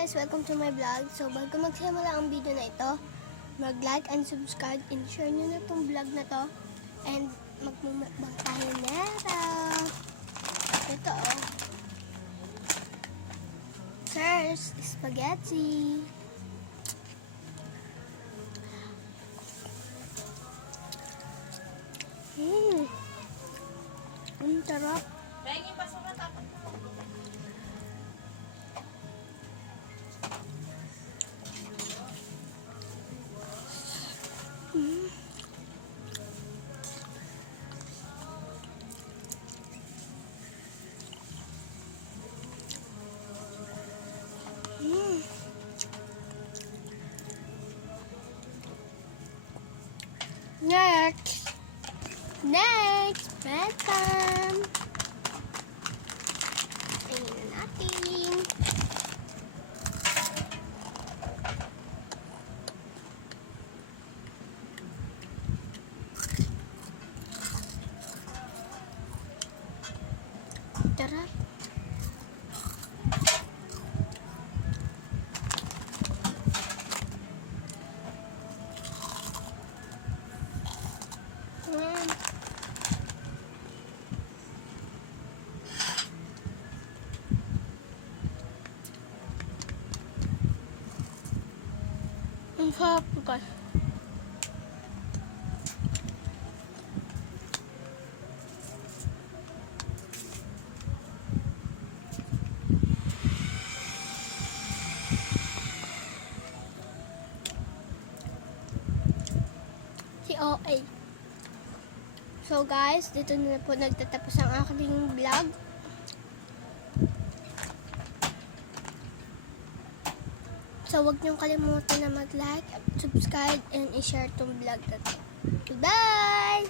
guys! Welcome to my vlog. So, bago magsimula ang video na ito, mag-like and subscribe and share nyo na itong vlog na to. And magmumukbang tayo nero. Ito oh. First, spaghetti. Ang sarap. Pengi pa sa tapat mo. Next, bedtime. Tingnan na natin. Tara. Ang sarap guys. Si OA. So guys, dito na po nagtatapos ang aking vlog. So, huwag niyong kalimutan na mag-like, subscribe, and i-share tong vlog na to. Goodbye!